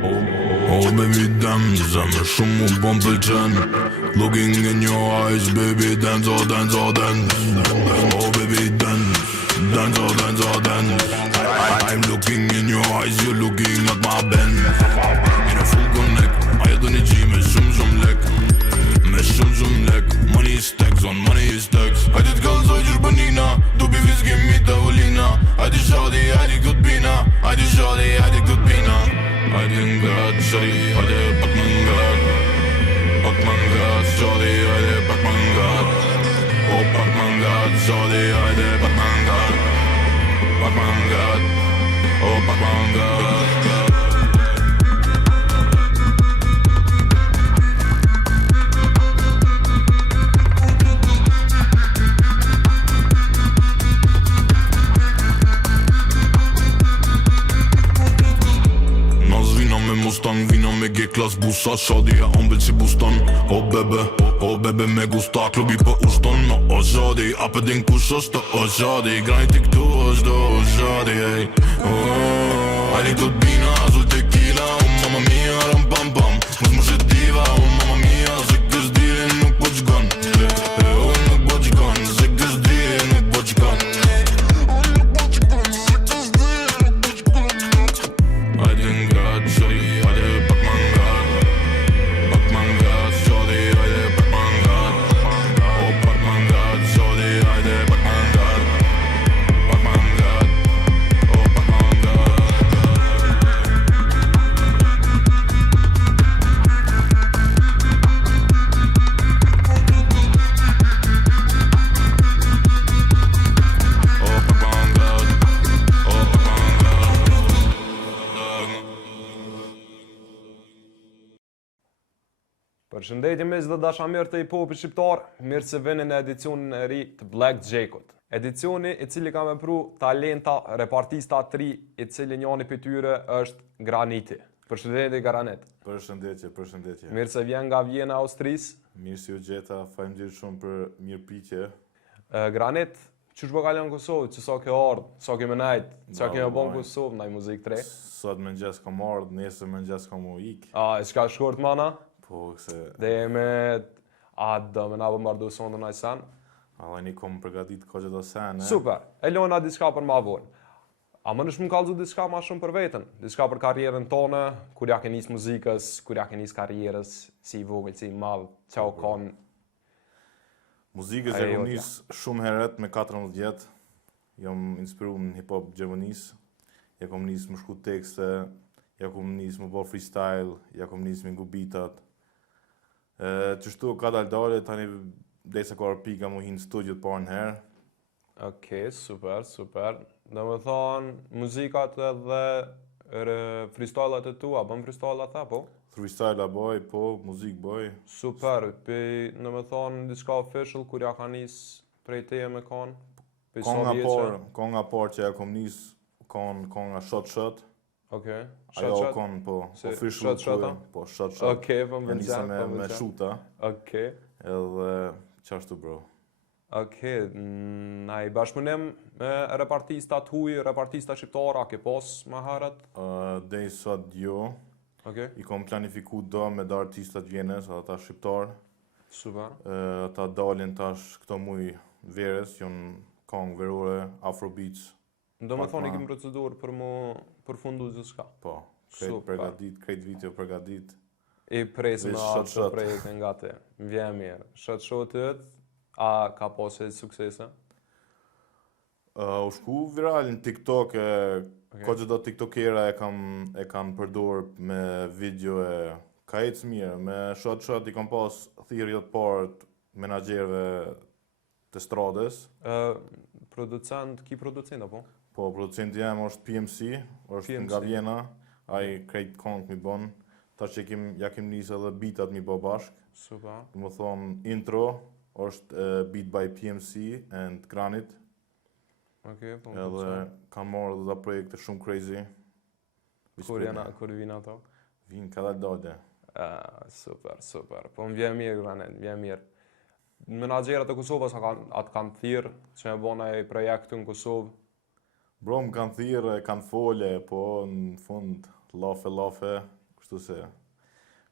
Oh baby dance, zemër shumë mu bom pëlqen. Looking in your eyes, baby dance, oh dance, oh dance. Oh baby dance, dance, oh dance, oh dance. I'm looking in your eyes, you're looking at my bend. In a full connect, ajo do një gji me shumë lek. Me shumë lek. Money is stacks on money is stacks. Hajde t'kallzoj qysh bënina, dupi viski mi tavolina. Hajde shadi, hajde këtë pina. Hajde shadi, hajde këtë pina. Hajde ngat, shadi, hajde pak më ngat. Pak më ngat, shadi, hajde pak më ngat. O pak më ngat, shadi, hajde pak më ngat. Pak më ngat, o pak më ngat. Mustang, vino me G-klas busa, shadia ambel si buston. O bebe me gusta, klubi për ushton. No o shadi, apë din kush është o shadi. Grajti këtu është o shadi, ej. Hajde këtë bina, azul tequila. O mama mia, ram pam pam. Mos më shëtiva, o mama mia. Se kës dire nuk po qëkan. O nuk po qëkan. Se kës dire nuk po qëkan. Hajde ngat, shadi. Përshëndetje mes dhe dashamirë të hip-hopit shqiptar, mirë se vini në edicionin e ri të Black Jackut. Edicioni i cili ka vepru talenta, repartista të ri, i cili njani për tyre është Graniti. Përshëndetje Granit. Përshëndetje. Mirë se vjen nga Vjena, Austris. Mirë si u gjeta, faleminderit shumë për mirëpritje. Granit, qysh po kalon në Kosovë, që sa ke ardhë, sa ke menajt, që ke në bon Kosovë, ndaj muzikë tre? Sot më ngjes kam ardhë, nesër më ngjes kam u ik. E çka shkurt mana? Po, këse... Dhe me... do me na bombardu sonë të najsan. Allah një kom përgatit ko që do sen, Super, e lona diçka për ma vonë. A më nëshmë kallzu diçka ma shumë për vetën, diçka për karrierën tonë, kur ja ke nis muzikës, kur ja ke nis karrierës, si i vogël, si i madh, qa o kanë. Muzikës e kom nis shumë heret me 14 vjetë, jom inspiru në hip-hop gjevënis, ja kom nis më shku tekste, ja kom nis më bo freestyle, ja kom nis më ngu bitat. Qështu ka dal-dale, tani dhe se ka pika mu hinë studiot parë në herë. Okej, super. Dhe me thonë, muzikat edhe freestylat e tua, bëm freestylat ta, po? Freestyle a boj, po, muzik boj. Super, në me thonë, diçka official, kur ja ka nis prej teje me kanë? Konga parë që ja kom nis, konga Shot. Okej, ajo kon po official po shot. Okej, po më pëlqen me shuta. Okej. Edhe çashtu bro. Okej, na i bashkëpunim me repartista të huaj, repartista shqiptara, ke pas më herët? Deri sot jo. Okej. I kom planifikuar do me da artistat Vjenës, ata shqiptar. Super. Ata dalin tash këto muj verës, janë këngë verore, afrobeats. Do me thonë i kim procedurë për mu përfundu gjithçka. Po, krejt video përgatit. I presim atë të projekte nga te. Vjen mirë. Shotet, a ka pasur suksese? U shku viral në TikTok, ko që do TikTokera e kam përdor me video e ka ecë mirë. Me shot i kam pas thirrjet parë menaxherëve të stradës. Ki producent apo? Po, producenti jam është PMC, është nga Vjena, ai krejt këngë mi bon, ta që ja kem nisë edhe beatat mi bo bashk. Super. Më thonë intro, është beat by PMC and Granit. Okej, po. Edhe kanë marrë edhe da projekte shumë crazy. Kur vinë ato? Vinë ka dal. Super. Po më vjen mirë, Granit, vjen mirë. Menaxherët e Kosovës atë kanë thirrë që me bona e projekte në Kosovë. Bro, më kanë thirrë, kanë fole, po në fund lafe, kështu se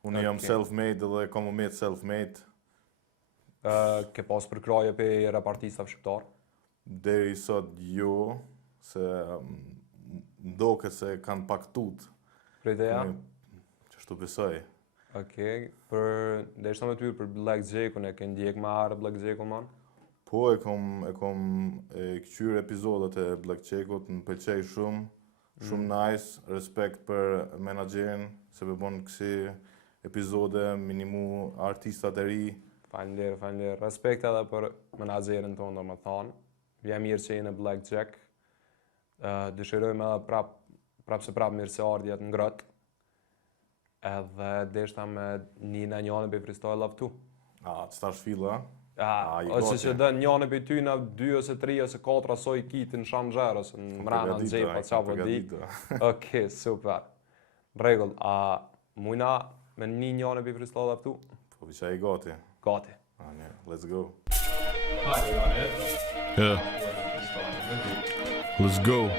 unë jam self-made dhe kam umet self-made. Ke pas përkraje për repartistave shqiptar? Deri sot jo, se ndoket se kanë paktut. Për ideja? Qështu besoj. Okej, dhe ishta me ty për Blackjackun, e ke ndjek ma arë Blackjackun, man? Po e kom këqyr epizodet e Blackjackut, më pëlqej shumë nice, respekt për menaxherin, se me bon kësi epizode, minimu artistat e ri. Faleminderit. Respekt edhe për menaxherin tonë, do më thonë. Vjen mirë që jeni Blackjack. Dëshirojmë edhe prap mirë se ardhjet ngrët. Edhe deshta me Nina njani për freestyle love tu. Qëta shfilla? Ose që dë njani për ty në 2 ose 3 ose 4 asoj kitin shanë gjerë, ose në mrena në gjepa, qa po di. Okej, super. Regull, mujna me njani për freestyle love tu? Po vëqa i gati. Gati. Let's go. Yeah. Let's go.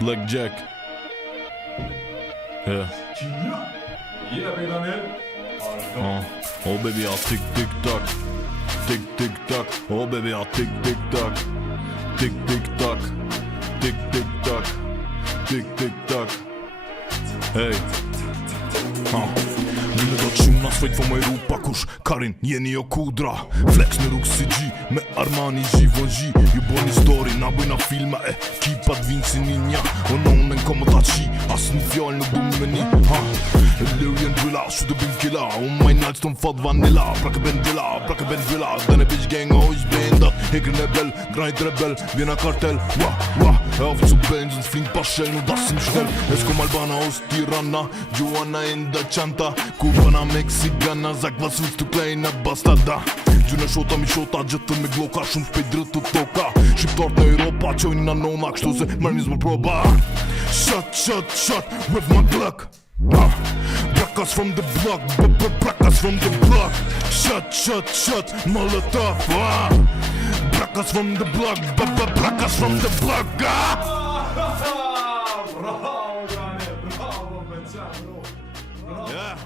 Blackjack. Yeah. Oh baby, I'll tick tick tock. Tick tick tock. Oh baby, I'll tick tick tock. Tick tick tock. Tick tick tock. Tick tick tock. Hey. Në do qimë në asfajt fo më i rupa kush Karin jeni jo kudra Flex në rrugë si G Me Armani G von G Ju boni story na bëjna filma Kipat vinë si ninja O në unë komo ta qi As në fjall në dumë me një E lirë jenë drilla Shu të bin killa O my nights ton fat vanilla Brake ben villa Dhe në bitch gang o ish bendat Hekri në bel, grajt rebel Vjena kartel, wah E ofë cu benzën, flink pa shell Në dasim shnel Eskom Albana os Tirana Gjuana in the chanta Kubana Meksikana Zak vasus të klejnë bastada Gjune shota mi shota Gjëtën me gloka Shumë shpejt drët të toka Shqiptarët në Europa Qojnë në noma Kështu se mërë njëzë më proba Shot With my Glock Brakas from the block Brakas from the block Shot Molotov Brakas from the block Brakas from the block Yeah.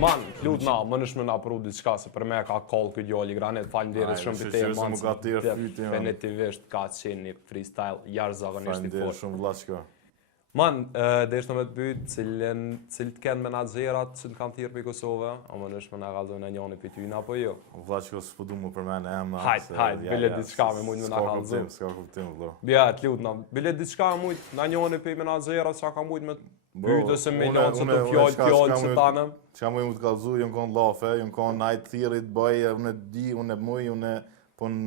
Man, lut na, më nëshme na pru diçka se për me ka koll këtë djali Granit, falenderit shumë për te man, definitivisht ka qenë një freestyle jashtëzakonisht i Faleminderit fortë. shumë vllazko. Man, deshta me të pyet cilët kanë menaxherat që të kanë thirrë për Kosovë, a më nëshme na kallzojnë njëri për ty apo jo? Vllazko s'po du më përmend emra. Hajt, bile diçka me mund më na kallzoj. S'ka kuptim vëlla. Ja, të lut na, bile diçka mund na njëri për menaxherat çka ka mund me pyet ose me lënë se të fjalë që tanëm. Çka më të kallzoj, jam kon llafe, jam kon night thirrit bëj, unë di, unë muj, unë po në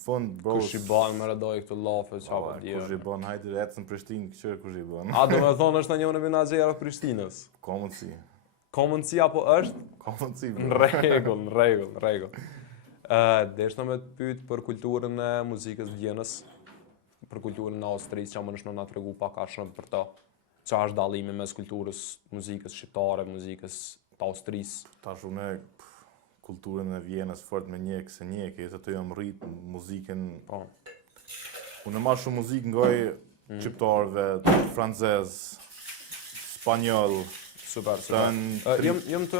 fund bro. Kush i bën më radoj këtë llafe çfarë di. Kush i bën hajde ecën Prishtinë, çfarë kush i bën? A do të thonë është njëri menaxher të Prishtinës? Komunësi apo është? Komunësi. Në rregull. Deshta me të pyet për kulturën e muzikës Vjenës, për kulturën e Austrisë, që më nëshme na tregu pak a shumë për ta. Qa është dallimi mes kulturës muzikës shqiptare, muzikës të Austrisë? Tash unë kulturën e Vjenës fort me njek se njek, jetë të jam rrit muzikën. Po. Unë ma shumë muzikë ngoj shqiptarëve, francez, spanjoll. Super. Jem të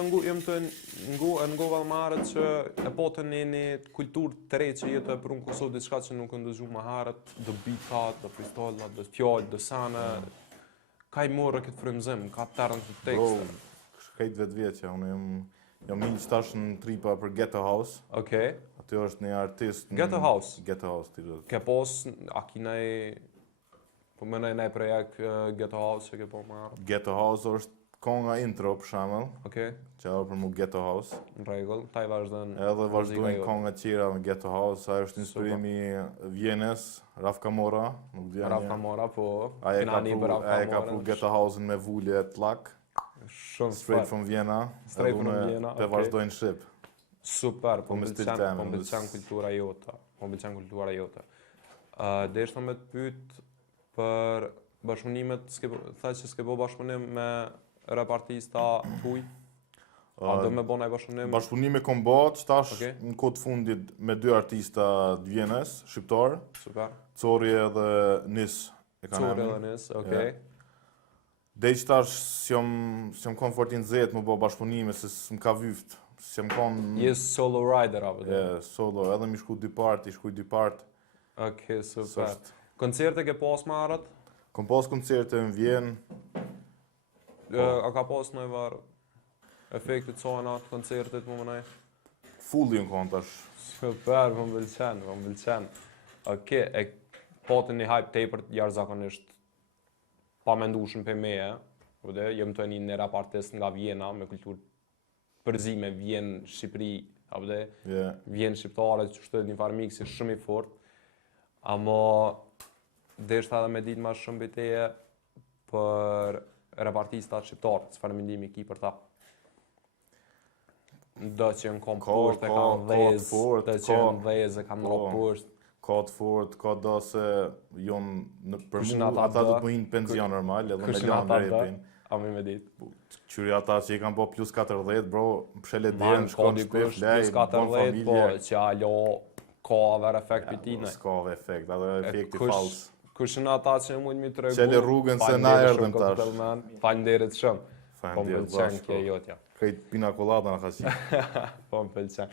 ngu valmarët që e potën një kulturë të re që jetë për unë Kosovë diçka që nuk ndëgju më harët, do bitat, do freestylat, do fjallë, do sana. Ka i morë këtë frymëzim, ka tërën të tekste. Bro, shkajt vetë vjeqja, unë jam hiq tash në tripa për Ghetto House. Okej. Aty është një artist... Ghetto House? Ghetto House, të rrët. Ke pos, a kina po më nej projekt Ghetto House që ke po marrë? Ghetto House është konga intro për shemëll. Okej. Që edhe për mu Ghetto House. Në rregull, taj vazhdojnë. Edhe vazhdojnë konga qira me Ghetto House, ajo është inspirimi Vjenes, Raf Kamora, nuk dhja një. Raf Kamora, po, Aje ka pru Ghetto House-in me vullje tlak. Shumë Straight from Vienna. Straight from Vienna, Te vazhdojnë shqip. Super, po me më stil temë, pëlqen kultura jote. Deshta me të pyet për bashkëpunimet, tha që s'ke bo bashkëpunim me repartista tuj? A do me bona i bashkëpunim? Bashkëpunime kom bërë, tash Okej. në kohë të fundit me 2 artista të Vjenës, shqiptar, Super. Cori edhe Nis e kanë Cori emrin. edhe Nis, okej. Dhe që tash s'jam kon fort i nxehtë më bë bashkëpunime se s'm ka vyft. S'jam kon Jes solo rider apo dhe? solo, edhe mi shku dy part, i shkuj dy part. Okej, super. S'është. Koncerte ke pas më herët? Kom pas koncerte në Vjenë, A ka pas në var efektit sona të koncertit më mënej? fulli në kon tash. Super, më pëlqen. Okej, e pati një hype tepër jashtëzakonisht pa mendueshëm për me, po dhe jam të një rap artist nga Vjena me kulturë përzime Vjenë, Shqipëri, apo dhe Yeah. Vjenë shqiptare që shtet një farë miksi shumë i fort. Ama deshta edhe me ditë më shumë për teje për repartistat shqiptarë, çfarë mendimi ki për ta? Do që në kom poshtë, e kanë dhezë, do që në dhezë, e kanë ro poshtë. Ka të fort, ka do se jonë për Kushin mu, ata ata do do? të më hinë penzion normal, edhe me Kushin lanë ata do? repin. A mi me ditë. Qyri ata që i kanë po plus 14, bro, pshele Man, djenë, ka shkon dikush shpef, lej, plus bon 14, po familje. që alo ka aver efekt për tine. S'ka efekt, ato efekti kush- fals. Kushin ata që mund mi të regu. Qele rrugën se na erdhëm tash. Falenderit shumë. Po më Faleminderit pëlqen bashkë. kjo jotja. Krejt pina colada në kasi. Po më pëlqen.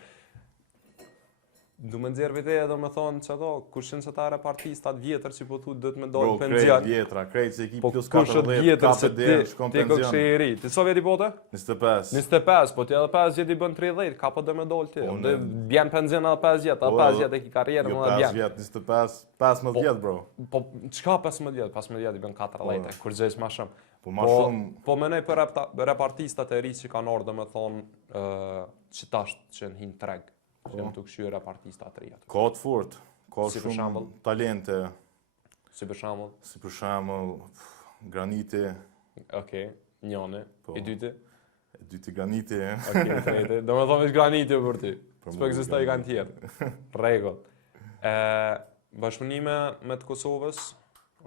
Du më nxjerr vite do me thonë që ato, kushin që ta repartistat vjetër që po thu do të me Bro, dojnë krejt penzion. vjetra, krejt se ki Po plus kush është 14, vjetër se kape djenë, shkon ti ko kështë penzion. i ri. Ti so vjeti pote? 25. 25, po ti edhe 5 vjeti bën 30, ka po do me dollë ti. Po, Dhe bjen penzion edhe 5 vjetë, edhe Po, 5 vjetë e ki karrierën Jo edhe 5 bjen. vjet, 25, 15 vjet, bro. Po çka 15 vjetë? 15 vjetë i bën 14, kur gjesh ma shumë. Po ma shumë, Po menej për repartistat e ri që kanë orë, do me thonë, që tash që në hinë treg, që në të këshyrë repartistat të ria. ka të fort, ka Si për shumë shembull? talente, Si për shembull, si për shembull Graniti, okej, njëni, Po. i dyti, e dyti Graniti, okej, i treti, do me thonë veç graniti për ti, Për s'po mu ekzistoj graniti. kanë tjerë, rregull. Bashkëpunime me të Kosovës,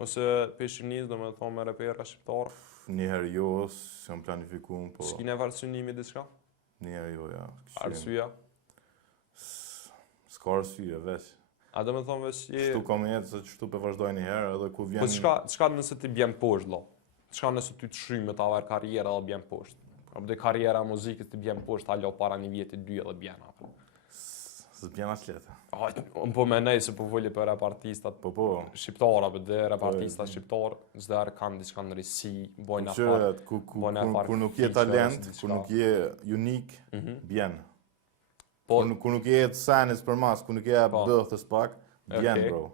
ose peshqinis, do me thonë me repera shqiptarë, njëherë jo, s'jam planifikum, po s'kine arsynimi diçka? njëherë jo, ja. Arsyeja? S'ka arsye, veç. A do me thonë veç je... Shtu kam jetë, se qështu pe vazhdoj njëherë, edhe ku vjen... Po çka nëse ti bjen poshtë, lo? Çka nëse ty të shrymë të avar karriera dhe bjen poshtë? Apo dhe karriera muzikës të bjen poshtë, halo para një vjeti, 2 edhe bjen, apo? S'bjen as letë. Unë po menej se po voli për repartistat Po, shqiptar, apo dhe repartistat shqiptar, çdo herë kanë diçka në risi, bojnë afar. qëret, bojnë afar kur nuk je features, talent, diçka. kur nuk je unik, bjen. Po, Kur nuk je të sanës për mas, kur nuk je Po. dëhtës pak, bjen, Okej. bro.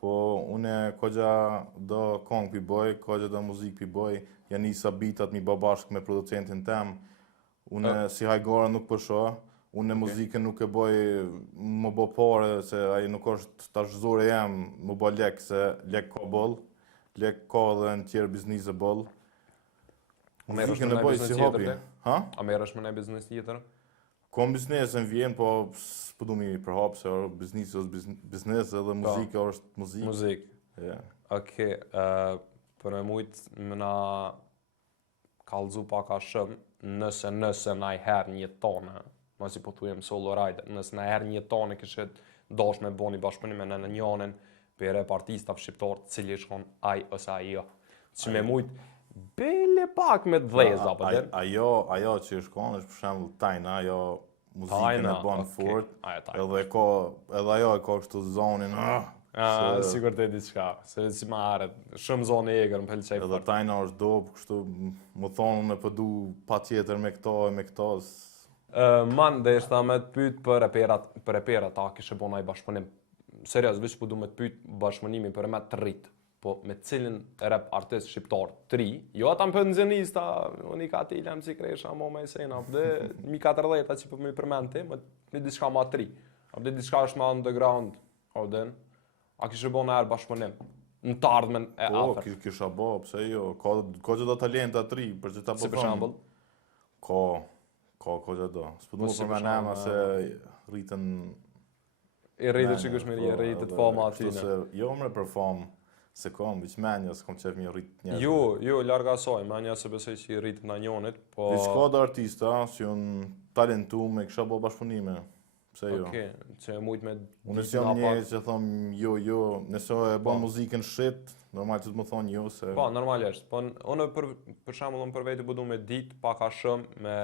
Po, une kogja do kong pi boj, kogja do muzik pi boj, janë nisa bitat mi bë bashkë me producentin tem. Une si hajgora nuk përsho, une muzikën nuk e boj më bë pare, se ai nuk është tash zore jam, më bë lek, se lek ka boll, lek ka dhe në tjerë biznise boll. merresh Muzikën me e ndaj boj biznes si tjetër, hobi. ti? Ha? A merresh me një biznes tjetër? Kom biznesën vjen, po s'po du mi përhap se biznisi është biznes edhe muzika është muzikë. Muzik. Ja. Okej, për me mujtë më na kallëzu pak a shumë, nëse na i herë një tonë, mos i po thujem solo rider, nëse na herë një tonë kështë dosh me boni bashkëpunime në njënin për repartistave shqiptar, cili shkon ai ose ajo. Që me mujtë bele pak me dheza, apo dhe? Ajo që shkon është për shembull Tajna, ajo muzikën e bën fort, edhe ajo e ka kështu zonin, Sigur të diçka, se si ma aret, shumë zonë e egrë, më pëlqej edhe fort. Tajna është dope, kështu më thonë unë po du patjetër me këto e me këto. Man, dhe ishta me të pyt për reperat, a kishe bona i bashkëpunim. Serios, veç po du me të pyt bashkëpunimi për me të rritë, po me cilin rap artist shqiptar të ri, jo ata më pensionista, unë i ka t'i lem si kresha, mo me i sena, dhe mi 14 që po mi përmenti, me diçka ma të ri, dhe diçka është ma underground, a kishe bona erë bashkëpunim, në të ardhmen e afer. Po, kisha bo, pse jo, ka që do talenta të ri, për që ta po Si për shembull, Ka që do. S'po du Po, më si për përmenema shembull, se rritën... i rritë që kush me i rritë të fama aty. Jo mre për famë, Se kom, veç menja, s'kom qef mi rrit njerëz. Jo, larga asaj, menja se besoj që i rrit në njonit, po... Veç ka dhe artista, që unë talentu me kisha bo bashkëpunime. Pse jo? Okej, që mujt me... Unë si jam njerëz që thom jo, nëse e bën muzikën shit, normal që të më thonë jo, se... Po, normalisht, po unë për shembull unë për veti po du me dit pak a shumë me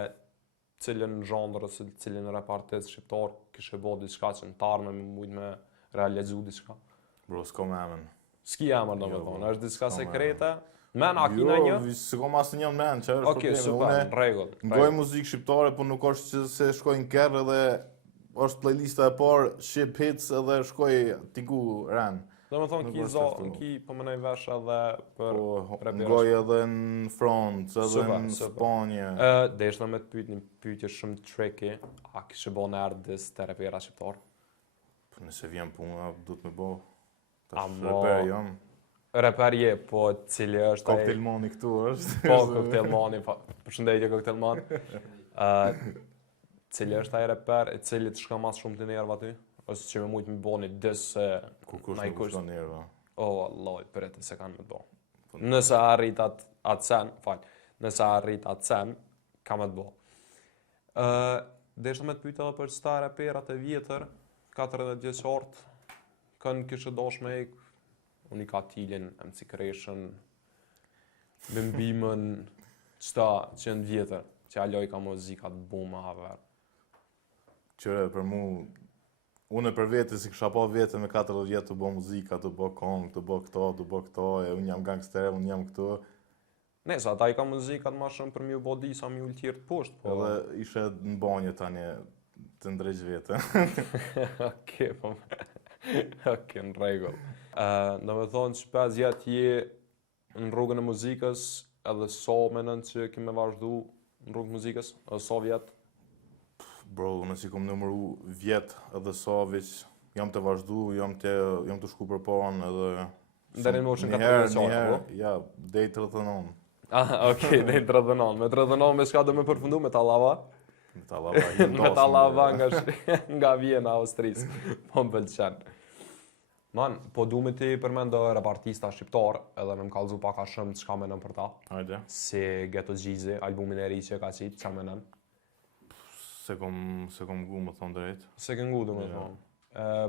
cilën zhandër ose cilën repartist shqiptar kishe bo diçka që në tarme me mujt me realizu diçka. Bro, s'ko me emen. S'ki emër do me Jo, thonë, është diçka s'ka sekrete. Men, a kina një? Jo, s'kom asë një men, që është Okej, probleme. super, në rregull. Ngoj muzikë shqiptare, po nuk është që se shkoj në kerr edhe është playlista e parë, ship hits edhe shkoj tiku ran. Do me thonë Nuk ki është zo, ashtu. ki po më nej vesh edhe për Po, raperash. ngoj edhe në front, edhe Super, në super. Spanje. Deshna me të pyet një pyetje shumë tricky, a kishe bo në ardis të rapera shqiptar? Po nëse vjen puna, du të me bo. Amo- Tash reper jam. Reper je, po cili është ai- Koktelmoni këtu është. Po, Koktelmani, përshëndetje Koktelman. Cili është ai reper i cili të shka mas shumë të nerva ty? Ose që me mujtë me bo një dis se... Ku kush na i nuk kusht- shkon nerva. Oh, Allah, përreti se kanë me të bo. Nëse arrit atë sen, nëse arrit atë sen, ka me të bo. Deshta me të pyta edhe për sta reperat e vjetër, 40 vjeçart, kënë kishë dosh me ik, Unikatilin, MC Kretion, Bimbimën, qëta që në vjetër, që aloj ka muzikat buma haver. Qëre, për mu, unë për vete si kisha pa vete me 40 vjetë të bo muzika, të bo kong, të bo këto, e unë jam gangster, unë jam këtu. Ne, sa ata i ka muzikat ma shumë për mi u bodi sa mi u ltirë të poshtë, po... Edhe ishe në banje tani të ndrejq vete. Okej, po... Okej, në rregull. Do me thonë që 5 jetë je në rrugën e muzikës, edhe so menën që kime vazhdu në rrugën e muzikës, edhe so vjetë. Bro, unë si kom nëmëru vjetë edhe sa veç jam të vazhdu, jam të shku për panë edhe... Deri në moshën 40 vjeçare, po? Ja, dej 39. Okej, dhe i 39. Me 39 me shka do me përfundu me Talava? Me Talava, Me Talava nga Vjena, Austrisë. Po më pëlqen. Man, po du me ti përmend repartista shqiptar, edhe me më kallzu pak a shumë çka mendon për ta. Hajde. Si Ghetto Gjizi, albumin e ri që ka qit, çka mendon? Se kom gu më thonë drejt. Se ke ngu, do me thonë.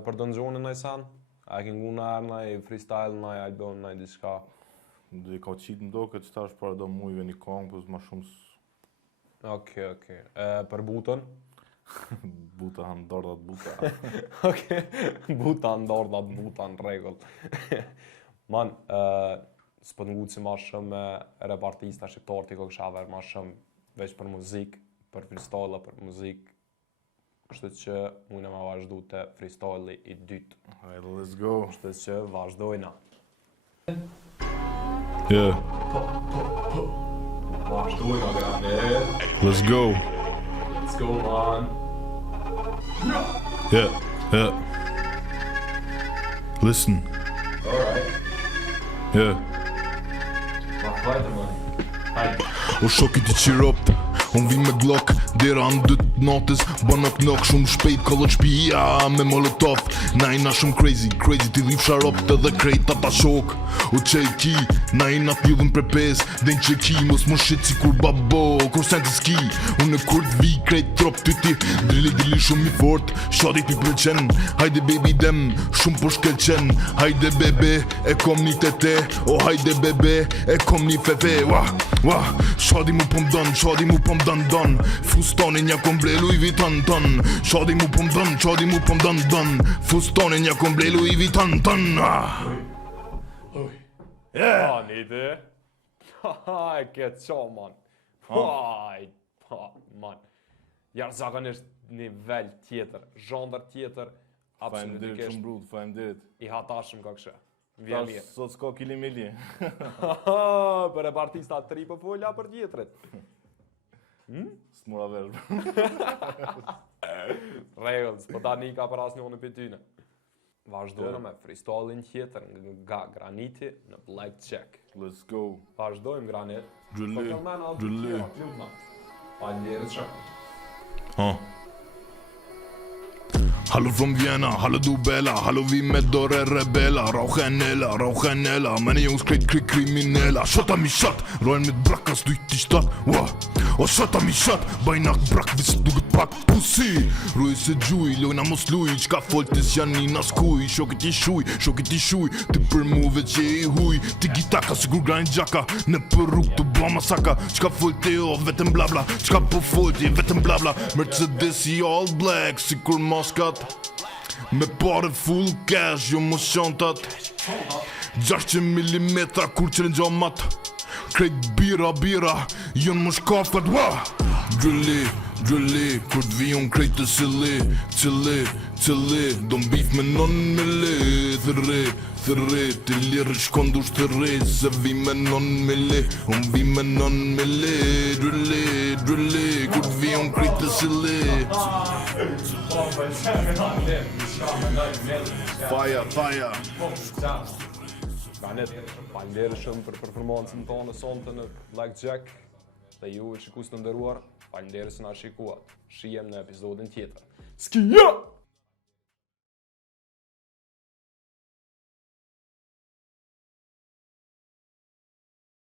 Për dëngjonin nëj san? A ke ngu në arë nëj freestyle, nëj album, nëj diçka? Dhe ka qitë në do këtë që tash para do mujve një kongë, për ma shumë Okej. Për butën? buta hanë dordat buta. Okej, buta ndordat, buta në rregull. Man, s'po të ngutë si ma shumë me repartista shqiptar t'i ko kësha ver ma shumë veç për muzikë, për freestyle, për muzikë. Kështu që mujnë ma vazhdu të freestyle i dytë. Hajde, let's go. Kështu që vazhdojna. Yeah, Vazhdojna, grane. let's go. Let's go, man. Yeah. Listen. Alright. Yeah. Vazhdojna, man. Hajde. O shokit i qiropt, unë vi me Glock, dera në 2 natës, ban knock shumë shpejt, kollo shpija me molotov. Na jena shumë crazy ti dhif sharopt edhe krejt ata shok. O qe i ki, na jena t'lidhën për pes, den që ki, mos më shit si kur babo, kur sen të ski. Unë e kur t'vi krejt trop ty ti, drilli shumë i fort, shatit mi përqen. Hajde baby dem, shumë po shkelqen. Hajde bebe, e kom një tete, o hajde bebe, e kom një fefe. Wah, shadi mu pëm dan, fustonin ja kom ble Louis Vuitton ton. Shadi mu pëm dan, fustonin ja kom ble Louis Vuitton ton. Ja, një ide. Haj, këtë qa, man. Haj, man. Jarë zakonisht nivel tjetër, zhandër tjetër, Fajmderit shumë absolutikisht brut, fajmderit. i hatashëm ka këshë. Vjen mirë. Sot s'ka kilimili. Për e partista 3 për folja për tjetërit. S'mura verë. Regull, s'po ta një ka për asë njënë për tyne. Vazhdojnë me freestyle-in tjetër nga Graniti në Blackjack. Let's go. Vazhdojmë Granit. Gjulli. Faleminderit shumë. Hallo from Vienna, hallo du Bella, hallo vi med dore rebella. Rauchenella, meine Jungs kriminella. Shotta mi shot, rollen mit Brackas durch die Stadt. Wow. Och shotta mi shot, bajnak brack visst duket pak pussy. Rui se gjuj, lojna mos luj, qka foltis Janina skuj. Shokit i shuj, ti për muve që i huj. Ti gitaka, sigur grajn gjaka, në për rrug të ba masaka. Qka folti o, vetëm blabla, qka po folti, vetëm blabla. Mercedes i all black, si kur maskat. Me pare full cash, jo mos shantat. 600 millimetra kur që në gjamat. Krejt bira, jon më shkafkat, wa! Drilli, kur t'vijon krejt të cili. Don beef me non me le, thërri, ti lirë shkondush të re. Se vi me non me le, unë vi me non me le. Drilli, kur t'vijon krejt të cili. Fire. Falenderoj shumë për performancën tonë sonte në Blackjack. Dhe ju që kusht të nderuar, falenderoj se na shikuat. Shihem në episodin tjetër. Skia!